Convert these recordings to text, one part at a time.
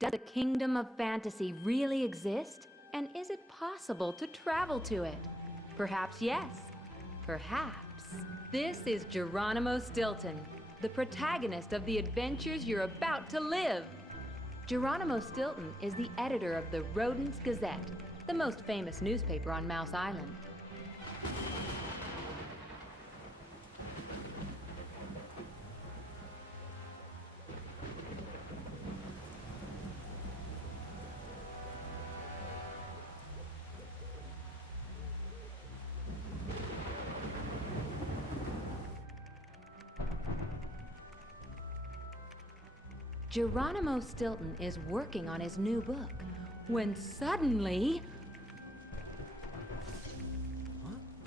Does the kingdom of fantasy really exist? And is it possible to travel to it? Perhaps yes. Perhaps. This is Geronimo Stilton, the protagonist of the adventures you're about to live. Geronimo Stilton is the editor of the Rodents Gazette, the most famous newspaper on Mouse Island. Geronimo Stilton is working on his new book, when suddenly...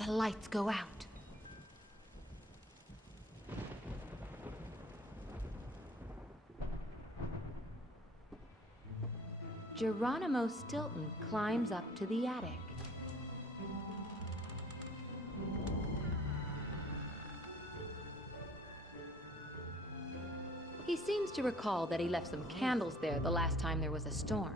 the lights go out. Geronimo Stilton climbs up to the attic. He seems to recall that he left some candles there the last time there was a storm.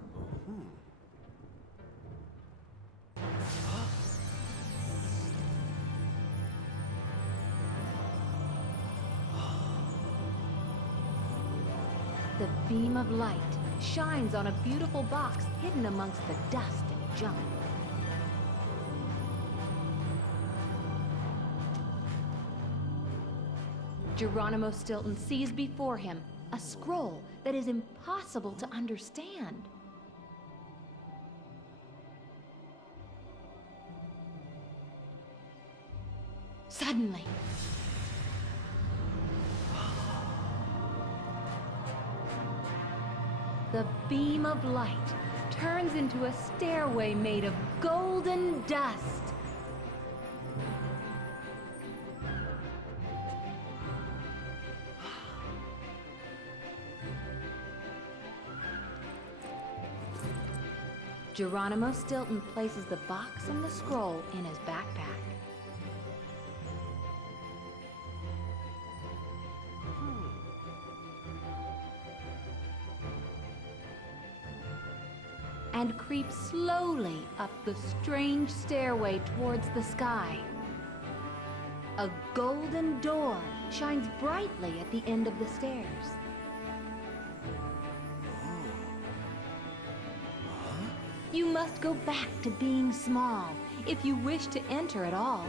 The beam of light shines on a beautiful box hidden amongst the dust and junk. Geronimo Stilton sees before him a scroll that is impossible to understand. Suddenly, the beam of light turns into a stairway made of golden dust. Geronimo Stilton places the box and the scroll in his backpack. And creeps slowly up the strange stairway towards the sky. A golden door shines brightly at the end of the stairs. You must go back to being small if you wish to enter at all.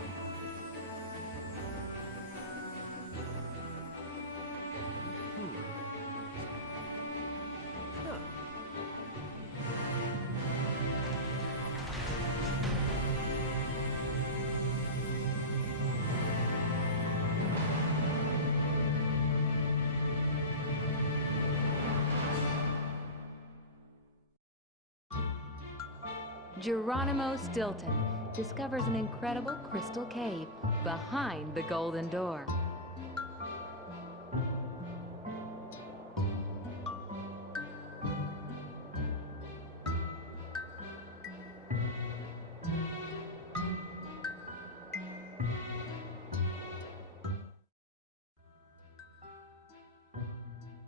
Geronimo Stilton discovers an incredible crystal cave behind the golden door.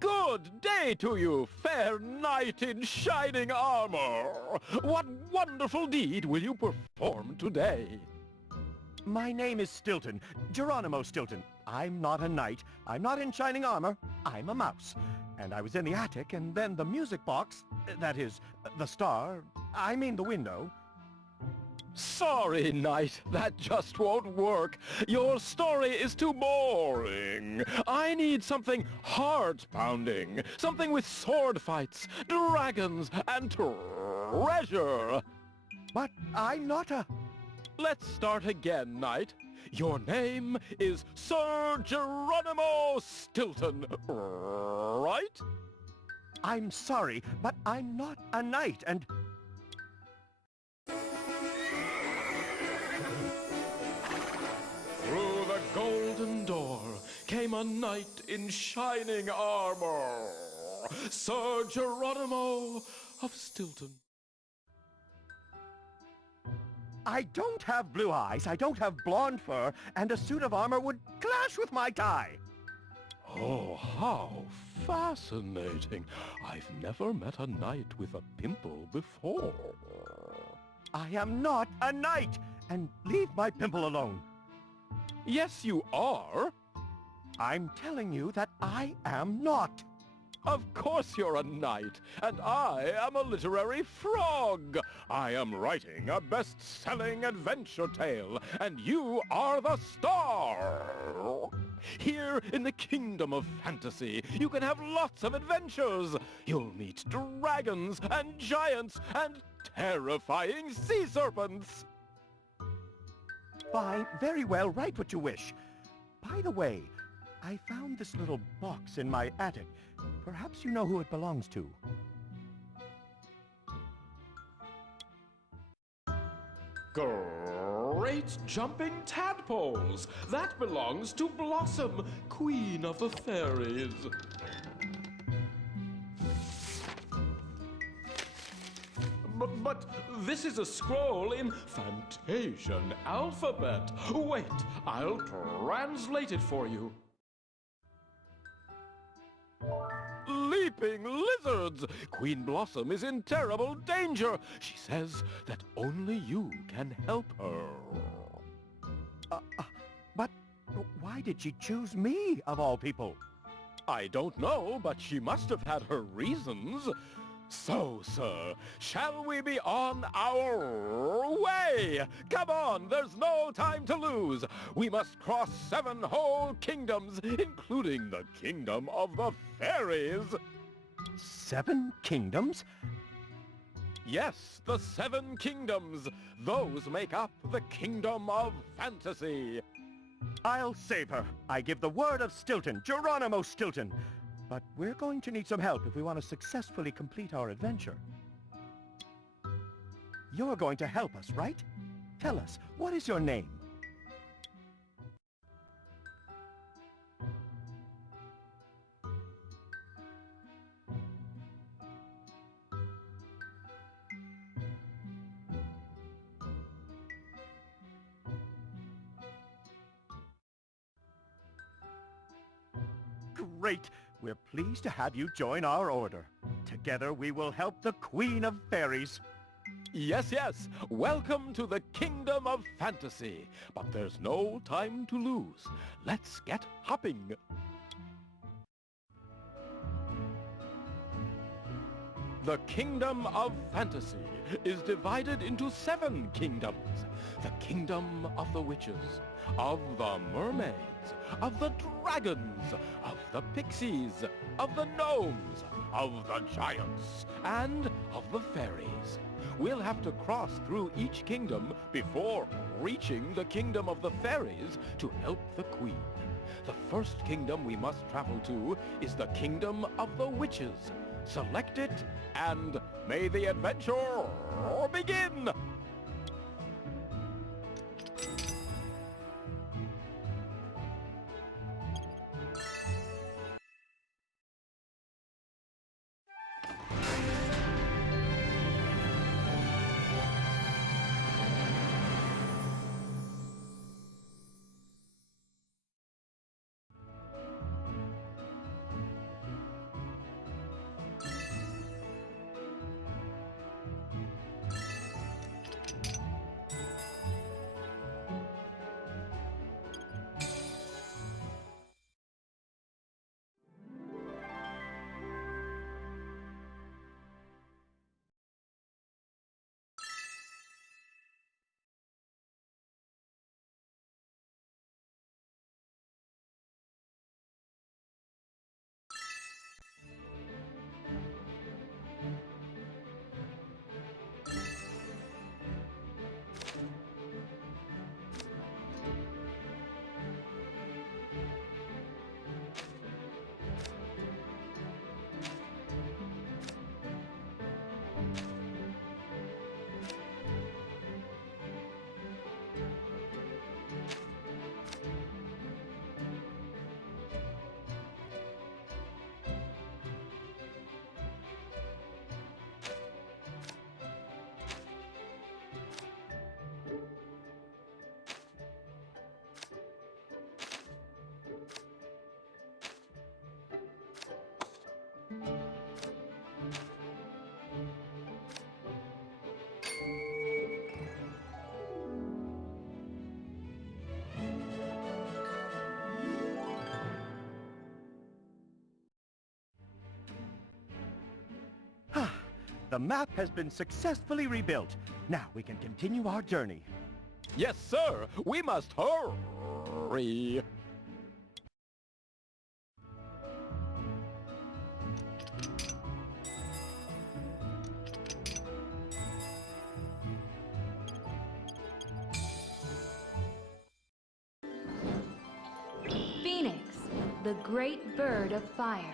Good day to you, fair knight in shining armor! What wonderful deed will you perform today? My name is Stilton, Geronimo Stilton. I'm not a knight, I'm not in shining armor, I'm a mouse. And I was in the attic, and then the music box, that is, the star, I mean the window. Sorry, knight, that just won't work. Your story is too boring. I need something heart-pounding, something with sword fights, dragons, and treasure. But I'm not a... Let's start again, knight. Your name is Sir Geronimo Stilton, right? I'm sorry, but I'm not a knight, and... Through the golden door came a knight in shining armor, Sir Geronimo of Stilton. I don't have blue eyes, I don't have blonde fur, and a suit of armor would clash with my tie. Oh, how fascinating. I've never met a knight with a pimple before. I am not a knight! And leave my pimple alone. Yes, you are. I'm telling you that I am not. Of course you're a knight, and I am a literary frog. I am writing a best-selling adventure tale, and you are the star. Here in the kingdom of fantasy, you can have lots of adventures. You'll meet dragons and giants and terrifying sea serpents. Fine, very well, write what you wish. By the way, I found this little box in my attic. Perhaps you know who it belongs to. Great jumping tadpoles! That belongs to Blossom, Queen of the Fairies. But this is a scroll in Fantasian alphabet. Wait, I'll translate it for you. Leaping lizards! Queen Blossom is in terrible danger. She says that only you can help her. But why did she choose me, of all people? I don't know, but she must have had her reasons. So, sir, shall we be on our way? Come on, there's no time to lose. We must cross 7 whole kingdoms, including the kingdom of the fairies. 7 kingdoms? Yes, the 7 kingdoms. Those make up the kingdom of fantasy. I'll save her. I give the word of Stilton, Geronimo Stilton. But we're going to need some help if we want to successfully complete our adventure. You're going to help us, right? Tell us, what is your name? Great! We're pleased to have you join our order. Together we will help the Queen of Fairies. Yes, yes. Welcome to the kingdom of fantasy. But there's no time to lose. Let's get hopping. The kingdom of fantasy is divided into 7 kingdoms. The kingdom of the witches, of the mermaids, of the dragons, of the pixies, of the gnomes, of the giants, and of the fairies. We'll have to cross through each kingdom before reaching the kingdom of the fairies to help the queen. The first kingdom we must travel to is the kingdom of the witches. Select it, and may the adventure begin! The map has been successfully rebuilt. Now we can continue our journey. Yes, sir. We must hurry. Phoenix, the great bird of fire.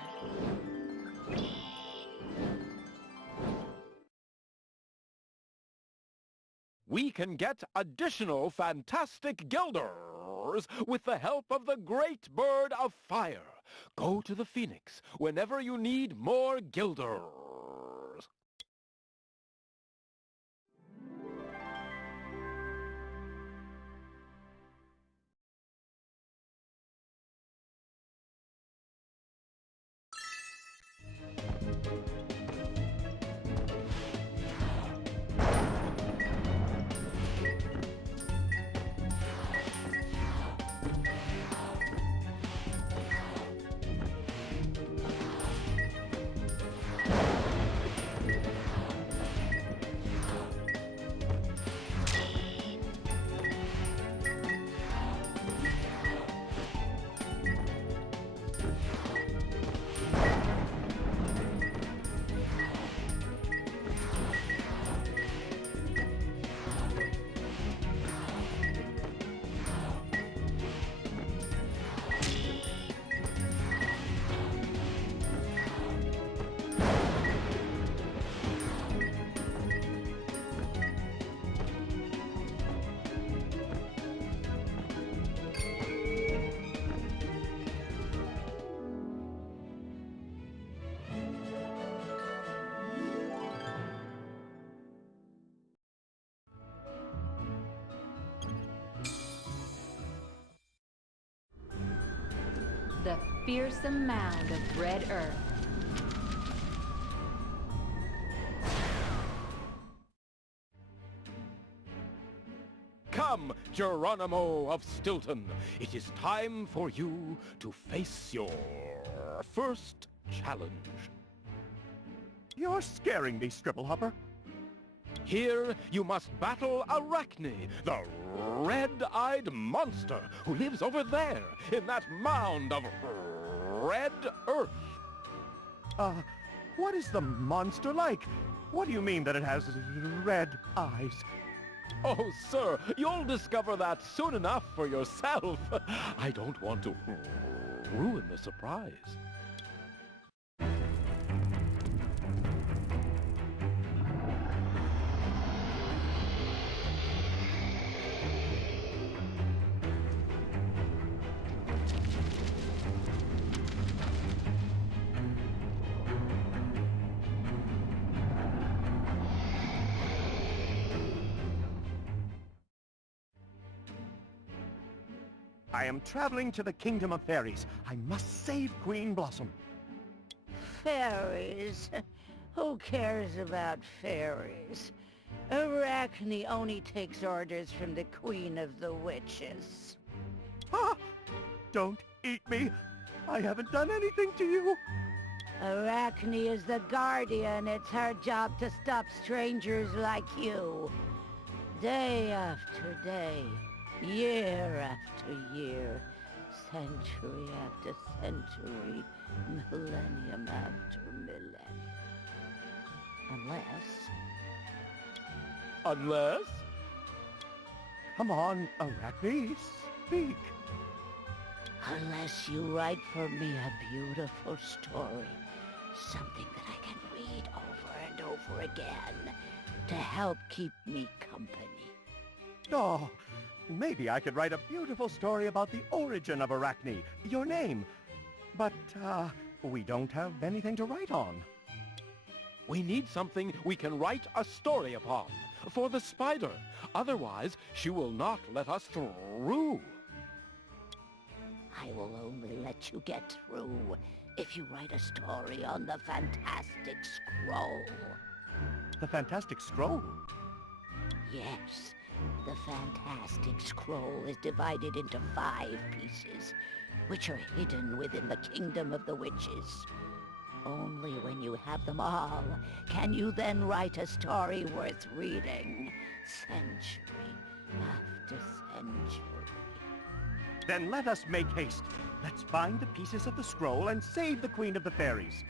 We can get additional fantastic guilders with the help of the great bird of fire. Go to the Phoenix whenever you need more guilders. The fearsome mound of red earth. Come, Geronimo of Stilton. It is time for you to face your first challenge. You're scaring me, Scribblehopper. Here you must battle Arachne, the red-eyed monster who lives over there in that mound of red earth. What is the monster like? What do you mean that it has red eyes? Oh, sir, you'll discover that soon enough for yourself. I don't want to ruin the surprise. I am traveling to the Kingdom of Fairies. I must save Queen Blossom. Fairies? Who cares about fairies? Arachne only takes orders from the Queen of the Witches. Ah! Don't eat me. I haven't done anything to you. Arachne is the Guardian. It's her job to stop strangers like you. Day after day, year after year, century after century, millennium after millennium. Unless? Come on, Arachne, speak. Unless you write for me a beautiful story, something that I can read over and over again, to help keep me company. Oh, maybe I could write a beautiful story about the origin of Arachne, your name. But, we don't have anything to write on. We need something we can write a story upon for the spider. Otherwise, she will not let us through. I will only let you get through if you write a story on the Fantastic Scroll. The Fantastic Scroll? Yes, the Fantastic Scroll is divided into 5 pieces, which are hidden within the Kingdom of the Witches. Only when you have them all can you then write a story worth reading. Century after century. Then let us make haste. Let's find the pieces of the scroll and save the Queen of the Fairies.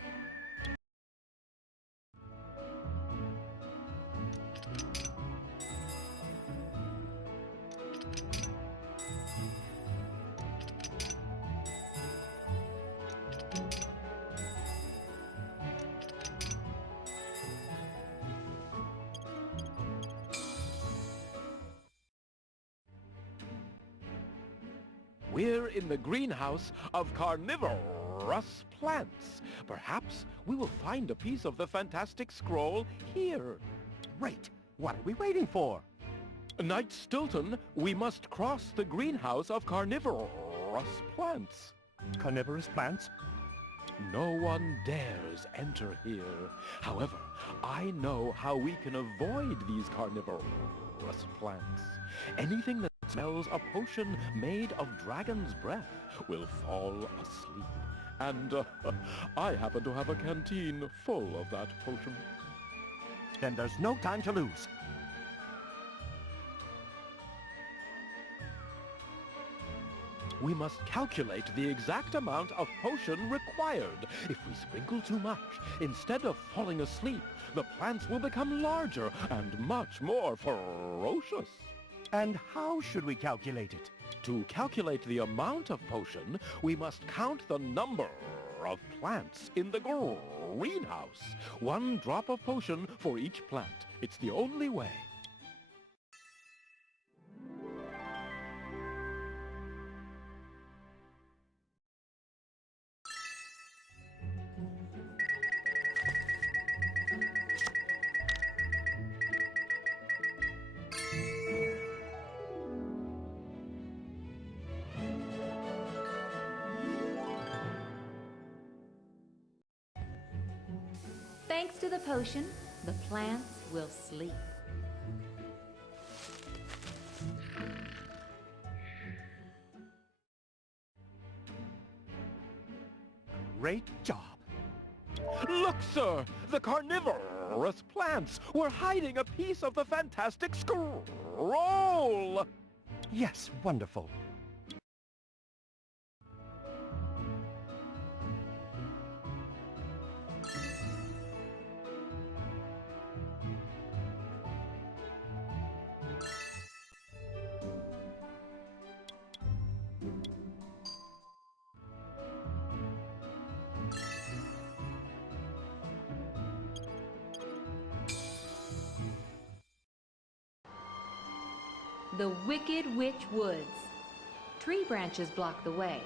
We're in the greenhouse of carnivorous plants. Perhaps we will find a piece of the fantastic scroll here. Great! What are we waiting for? Knight Stilton, we must cross the greenhouse of carnivorous plants. Carnivorous plants? No one dares enter here. However, I know how we can avoid these carnivorous plants. Anything that smells a potion made of dragon's breath will fall asleep. And I happen to have a canteen full of that potion. Then there's no time to lose. We must calculate the exact amount of potion required. If we sprinkle too much, instead of falling asleep, the plants will become larger and much more ferocious. And how should we calculate it? To calculate the amount of potion, we must count the number of plants in the greenhouse. 1 drop of potion for each plant. It's the only way. Thanks to the potion, the plants will sleep. Great job. Look, sir! The carnivorous plants were hiding a piece of the fantastic scroll! Yes, wonderful. The Wicked Witch Woods. Tree branches block the way.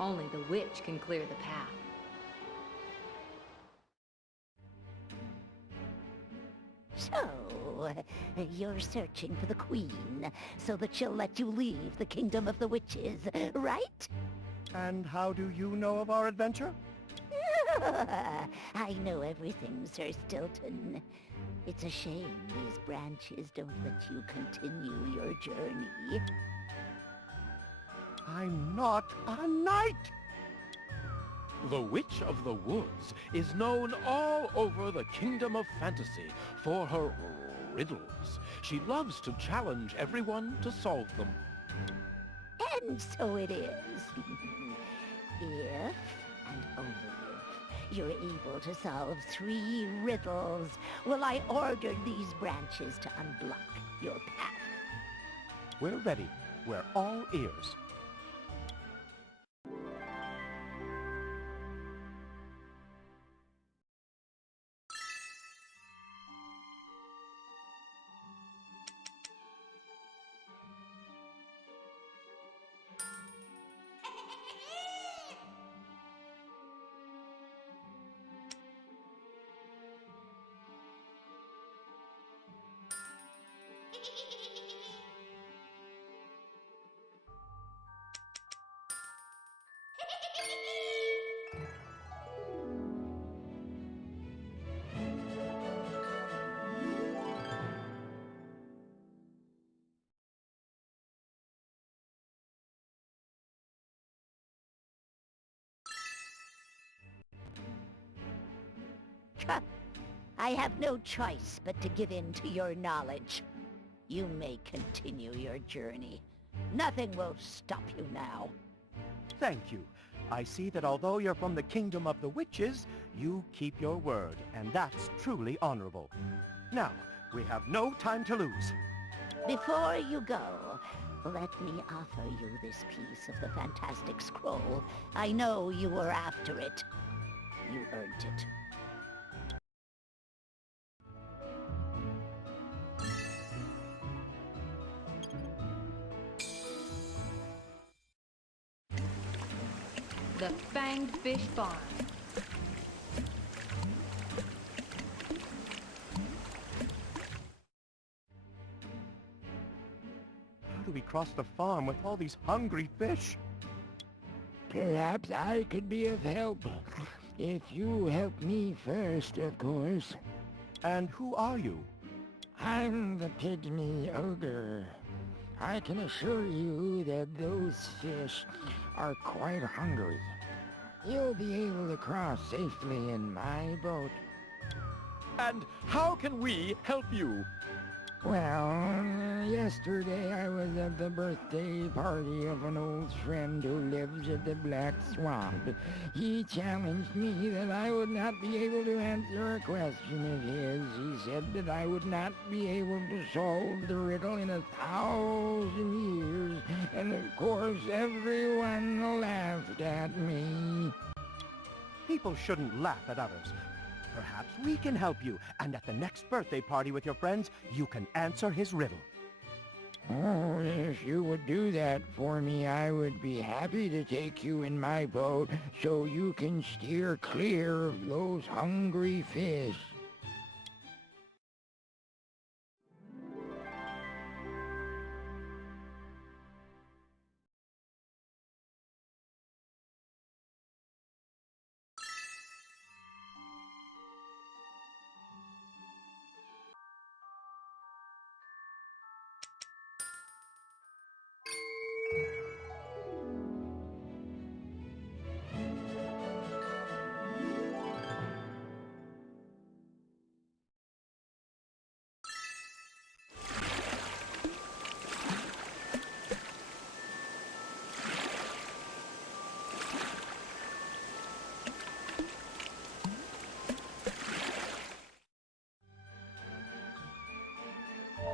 Only the witch can clear the path. So, you're searching for the Queen so that she'll let you leave the Kingdom of the Witches, right? And how do you know of our adventure? I know everything, Sir Stilton. It's a shame these branches don't let you continue your journey. I'm not a knight! The Witch of the Woods is known all over the Kingdom of Fantasy for her riddles. She loves to challenge everyone to solve them. And so it is. If, and only if, you're able to solve 3 riddles, will I order these branches to unblock your path. We're ready. We're all ears. I have no choice but to give in to your knowledge. You may continue your journey. Nothing will stop you now. Thank you. I see that although you're from the kingdom of the witches, you keep your word, and that's truly honorable. Now, we have no time to lose. Before you go, let me offer you this piece of the fantastic scroll. I know you were after it. You earned it. The Fanged Fish Farm. How do we cross the farm with all these hungry fish? Perhaps I could be of help. If you help me first, of course. And who are you? I'm the pygmy ogre. I can assure you that those fish are quite hungry. You'll be able to cross safely in my boat. And how can we help you? Well, yesterday I was at the birthday party of an old friend who lives at the Black Swamp. He challenged me that I would not be able to answer a question of his. He said that I would not be able to solve the riddle in 1,000 years. And of course, everyone laughed at me. People shouldn't laugh at others. Perhaps we can help you, and at the next birthday party with your friends, you can answer his riddle. Oh, if you would do that for me, I would be happy to take you in my boat so you can steer clear of those hungry fish.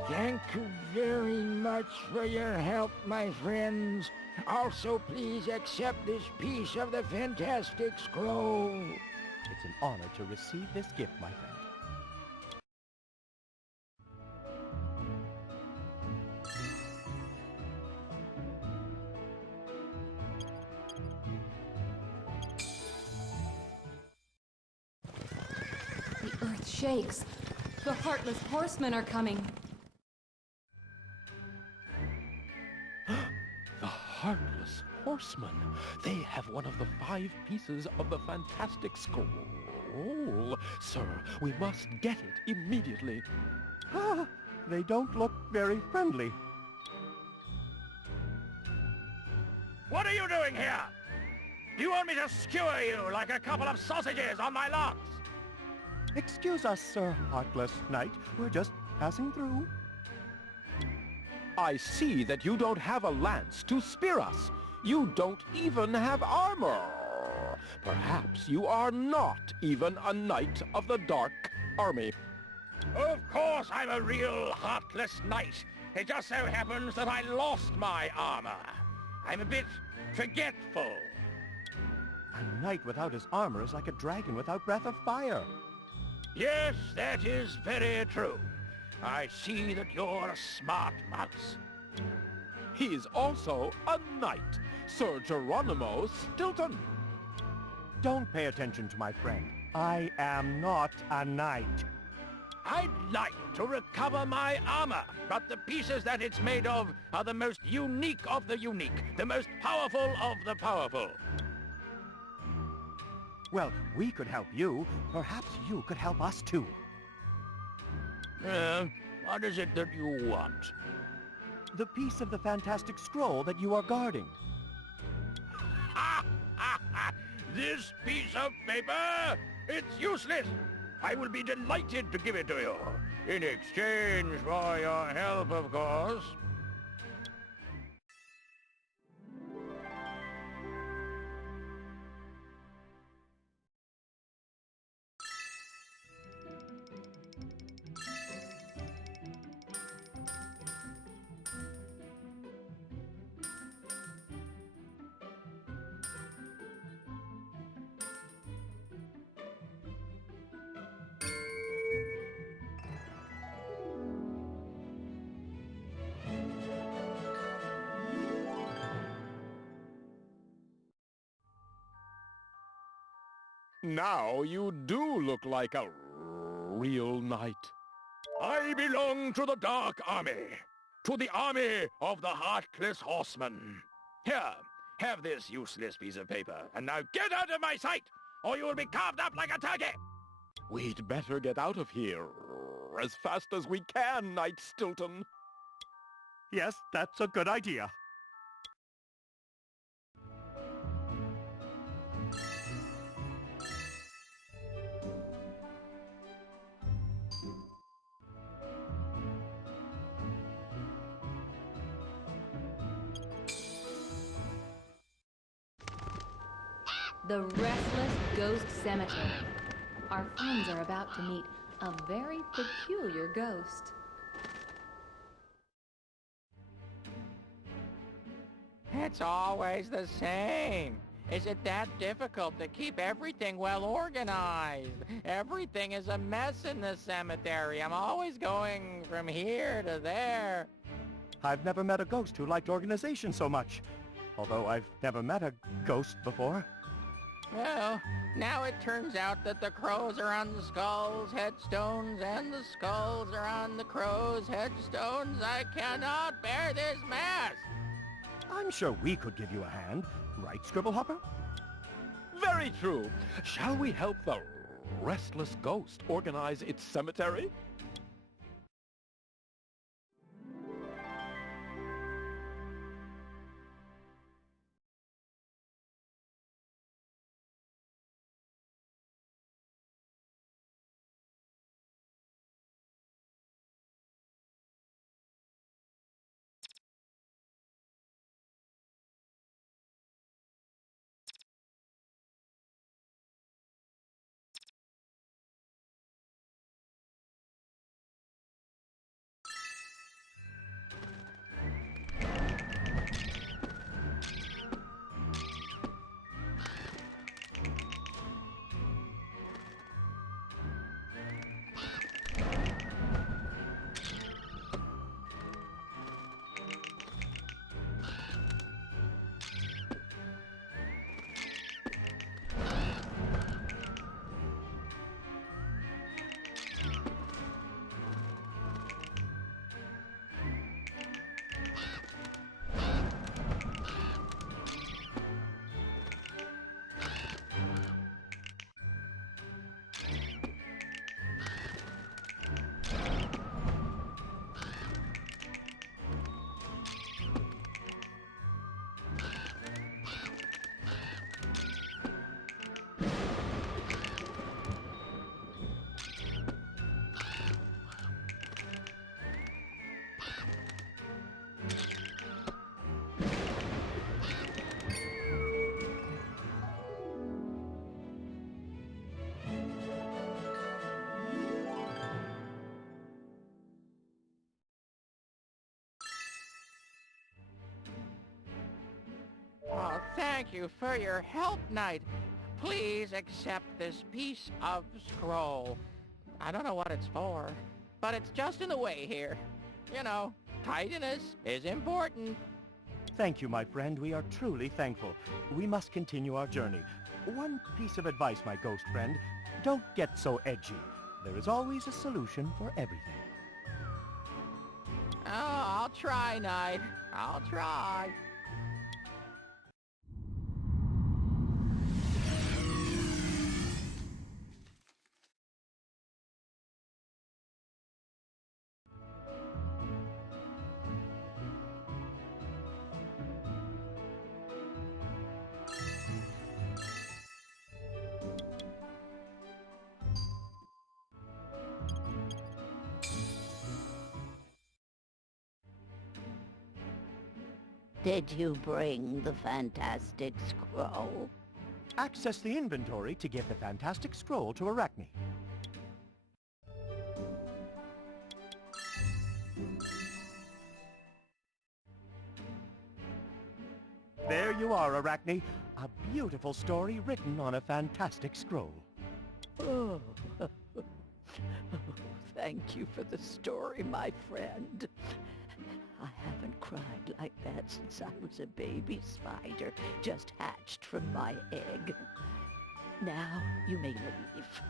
Thank you very much for your help, my friends. Also, please accept this piece of the fantastic scroll. It's an honor to receive this gift, my friend. The earth shakes. The Heartless Horsemen are coming. The Heartless Horsemen. They have one of the 5 pieces of the fantastic scroll. Sir, we must get it immediately. Ah, they don't look very friendly. What are you doing here? Do you want me to skewer you like a couple of sausages on my logs? Excuse us, Sir Heartless Knight. We're just passing through. I see that you don't have a lance to spear us. You don't even have armor. Perhaps you are not even a knight of the Dark Army. Of course I'm a real heartless knight. It just so happens that I lost my armor. I'm a bit forgetful. A knight without his armor is like a dragon without breath of fire. Yes, that is very true. I see that you're a smart mouse. He's also a knight, Sir Geronimo Stilton. Don't pay attention to my friend. I am not a knight. I'd like to recover my armor, but the pieces that it's made of are the most unique of the unique, the most powerful of the powerful. Well, we could help you. Perhaps you could help us too. What is it that you want? The piece of the fantastic scroll that you are guarding. Ha! Ha! Ha! This piece of paper? It's useless! I will be delighted to give it to you. In exchange for your help, of course. Now you do look like a real knight. I belong to the Dark Army. To the army of the Heartless Horsemen. Here, have this useless piece of paper. And now get out of my sight, or you will be carved up like a turkey. We'd better get out of here as fast as we can, Knight Stilton. Yes, that's a good idea. The Restless Ghost Cemetery. Our friends are about to meet a very peculiar ghost. It's always the same. Is it that difficult to keep everything well organized? Everything is a mess in the cemetery. I'm always going from here to there. I've never met a ghost who liked organization so much. Although I've never met a ghost before. Well, now it turns out that the crows are on the skulls' headstones, and the skulls are on the crows' headstones. I cannot bear this mess! I'm sure we could give you a hand, right, Scribblehopper? Very true. Shall we help the Restless Ghost organize its cemetery? Oh, thank you for your help, Knight. Please accept this piece of scroll. I don't know what it's for, but it's just in the way here. You know, tidiness is important. Thank you, my friend. We are truly thankful. We must continue our journey. One piece of advice, my ghost friend. Don't get so edgy. There is always a solution for everything. Oh, I'll try, Knight. I'll try. Did you bring the fantastic scroll? Access the inventory to give the fantastic scroll to Arachne. There you are, Arachne. A beautiful story written on a fantastic scroll. Oh, thank you for the story, my friend. I haven't cried like that since I was a baby spider just hatched from my egg. Now you may leave.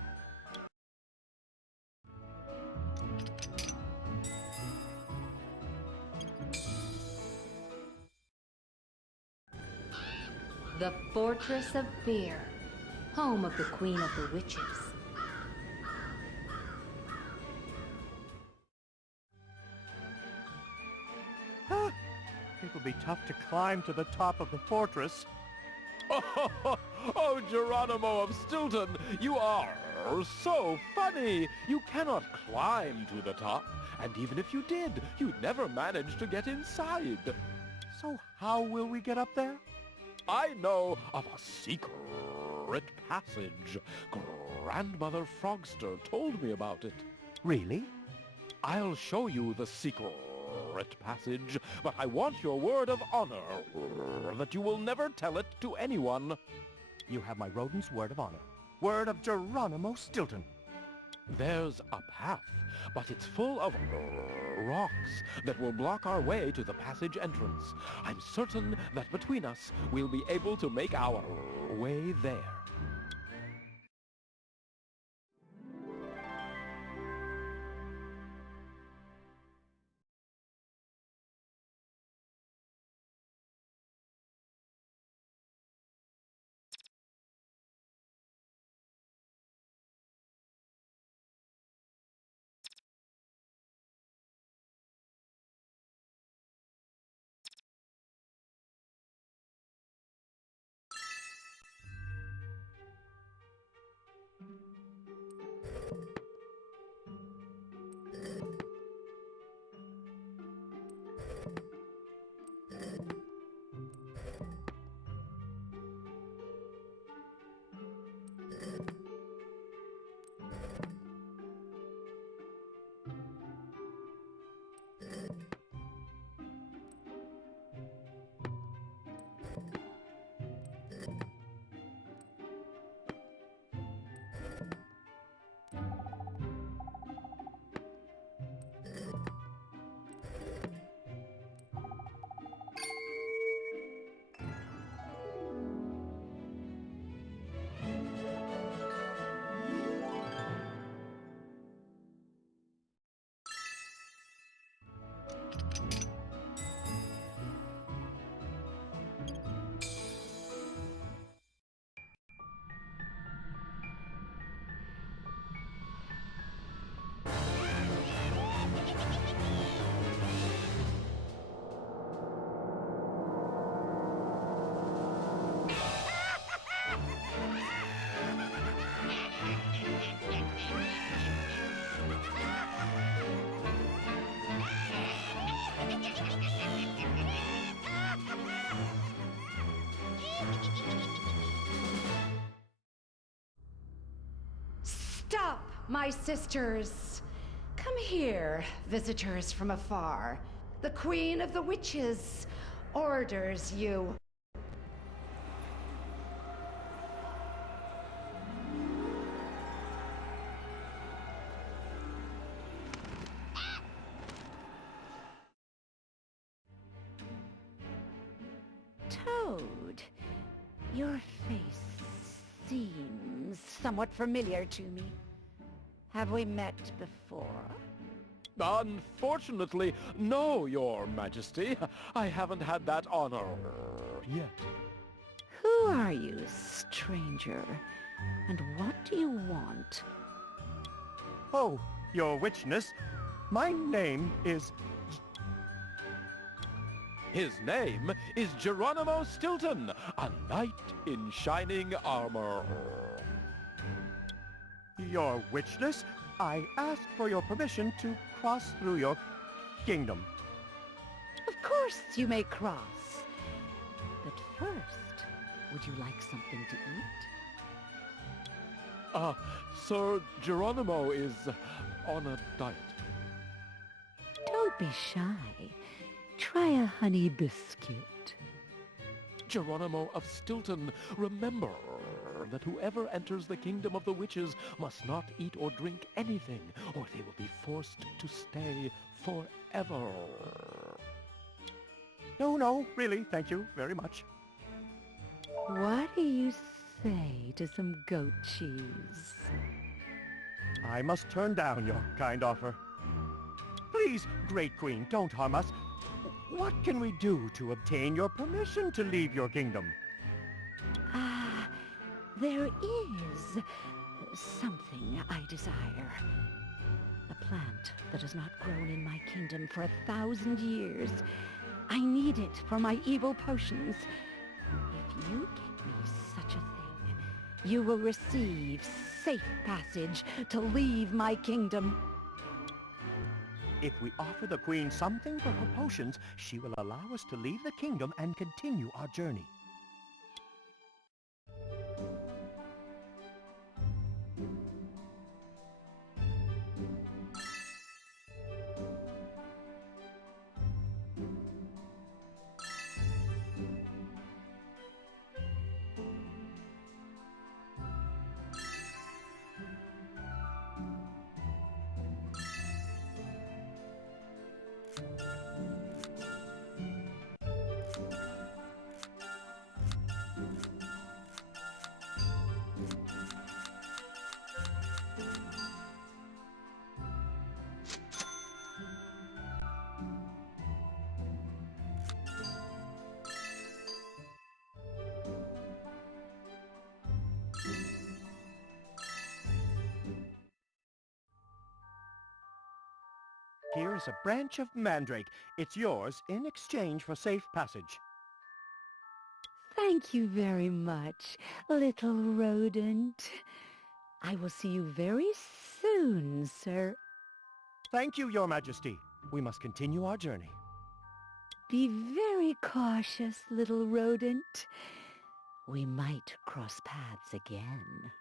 The Fortress of Fear, home of the Queen of the Witches. It will be tough to climb to the top of the fortress. Oh, Geronimo of Stilton, you are so funny. You cannot climb to the top, and even if you did, you'd never manage to get inside. So how will we get up there? I know of a secret passage. Grandmother Frogster told me about it. Really? I'll show you the secret passage, but I want your word of honor that you will never tell it to anyone. You have my rodent's word of honor. Word of Geronimo Stilton. There's a path, but it's full of rocks that will block our way to the passage entrance. I'm certain that between us, we'll be able to make our way there. Stop, my sisters! Come here, visitors from afar. The Queen of the Witches orders you. Toad, your face seems somewhat familiar to me. Have we met before? Unfortunately, no, Your Majesty. I haven't had that honor yet. Who are you, stranger? And what do you want? Oh, your witchness. My name is... His name is Geronimo Stilton, a knight in shining armor. Your witchness? I ask for your permission to cross through your kingdom. Of course you may cross. first, would you like something to eat? Sir Geronimo is on a diet. Don't be shy. Try a honey biscuit. Geronimo of Stilton, remember that whoever enters the kingdom of the witches must not eat or drink anything, or they will be forced to stay forever. No, really, thank you very much. What do you say to some goat cheese? I must turn down your kind offer. Please, Great Queen, don't harm us. What can we do to obtain your permission to leave your kingdom? There is something I desire. A plant that has not grown in my kingdom for 1,000 years. I need it for my evil potions. If you get me such a thing, you will receive safe passage to leave my kingdom. If we offer the Queen something for her potions, she will allow us to leave the kingdom and continue our journey. Here is a branch of mandrake. It's yours in exchange for safe passage. Thank you very much, little rodent. I will see you very soon, sir. Thank you, Your Majesty. We must continue our journey. Be very cautious, little rodent. We might cross paths again.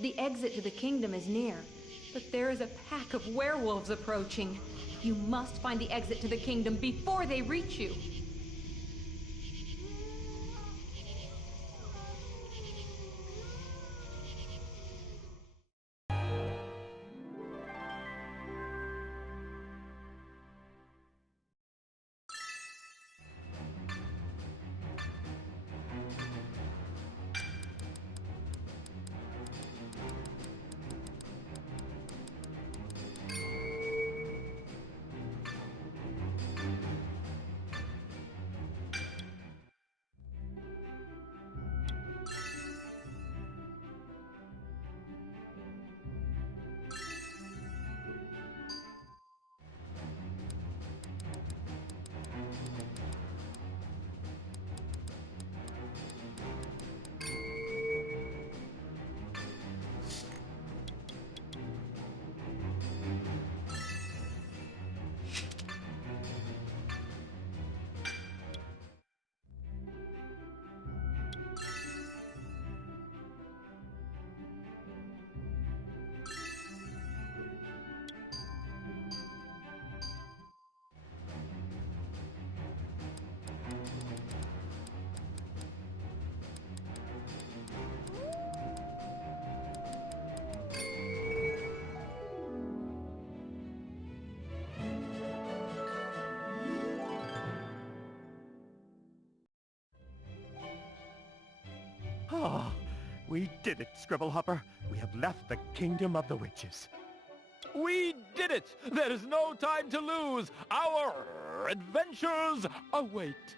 The exit to the kingdom is near, but there is a pack of werewolves approaching. You must find the exit to the kingdom before they reach you. Ah, we did it, Scribblehopper. We have left the kingdom of the witches. We did it! There is no time to lose! Our adventures await!